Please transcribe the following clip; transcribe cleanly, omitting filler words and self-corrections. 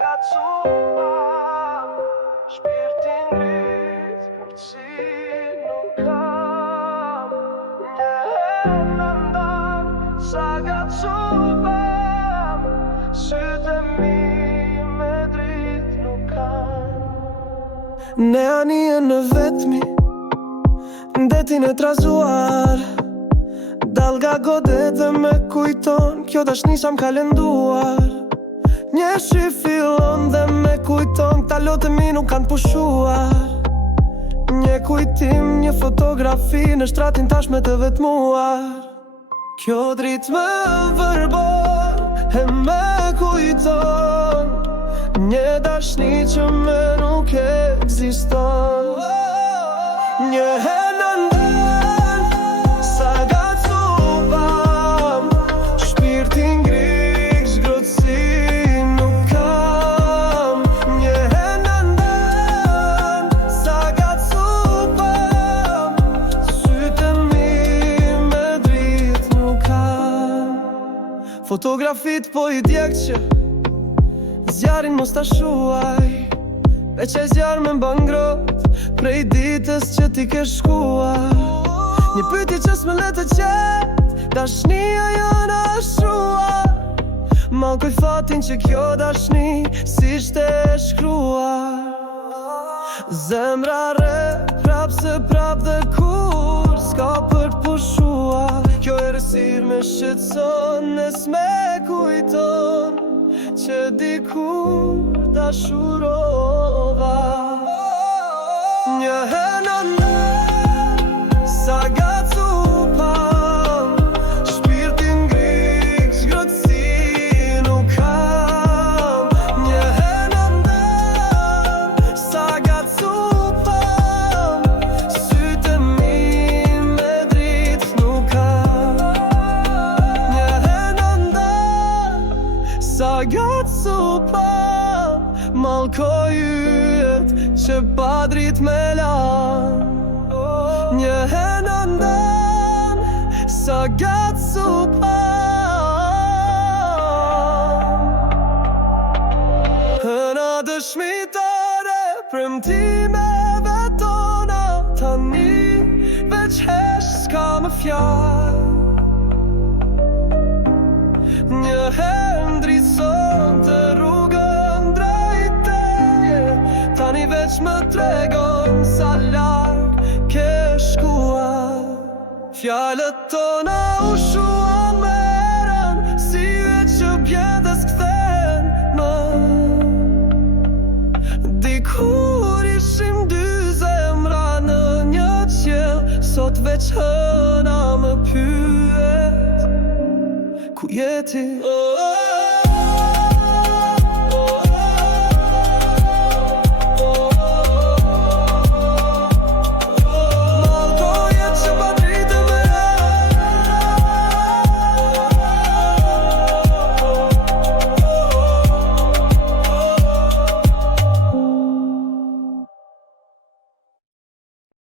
ka cupa, shpirtin ngrit, por si nuk kam. Një herë në ndan, sa ka cupa, sytë e mi me drit nuk kam. Ne anije në vetmi, ndetin e trazuar, dal nga godet dhe me kujton, kjo dashni sa m'ka lënduar. Një shi fillon dhe me kujton, ta lotë mi nuk kanë pushuar. Një kujtim, një fotografi në shtratin tashme të vetmuar. Kjo drit me vërbor e me kujton, një dashni që me nuk ekziston. Një herë në ndan, sa ka cupa, shpirtin ngrik, zgrotësi nuk kam. Një herë në ndan, sa ka cupa, sytë e mi me drit nuk kam. Fotografit po i djek që zjarin mos ta shuaj, veç e zjarë me mbangrot prej ditës që ti ke shkuar. Një pyetje që s'me le të qet, dashnia jona shruar. Mallkoj fatin që kjo dashni si shte shkruar. Zemra re, prap se prap dhe kur s'ka për t'pushuar. Kjo errësirë me shqetëson, e s'me kujton që dikur dashurova. Një herë në ndan, sa ka cupa, shpirtin ngrik, zgrotësi nuk kam. Një herë në ndan, sa ka cupa, sytë e mi me drit nuk kam. Një herë në ndan, sa ka cupa, mallkoj yjet që pa drit me lan. Një herë në ndan, sa ka cupa, hëna dëshmitare premtimeve tona, tani veç hesh s'ka më fjall. Një herë ndrison të rrugën drejt teje, tani veç më tregon sa larg ke shkuar. Fjalët tona u shuan me erën, si yjet që bjedhës kthen më. Dikur ishim dy zemra në një qiell, sot veç hëna më pyet, ku je ti?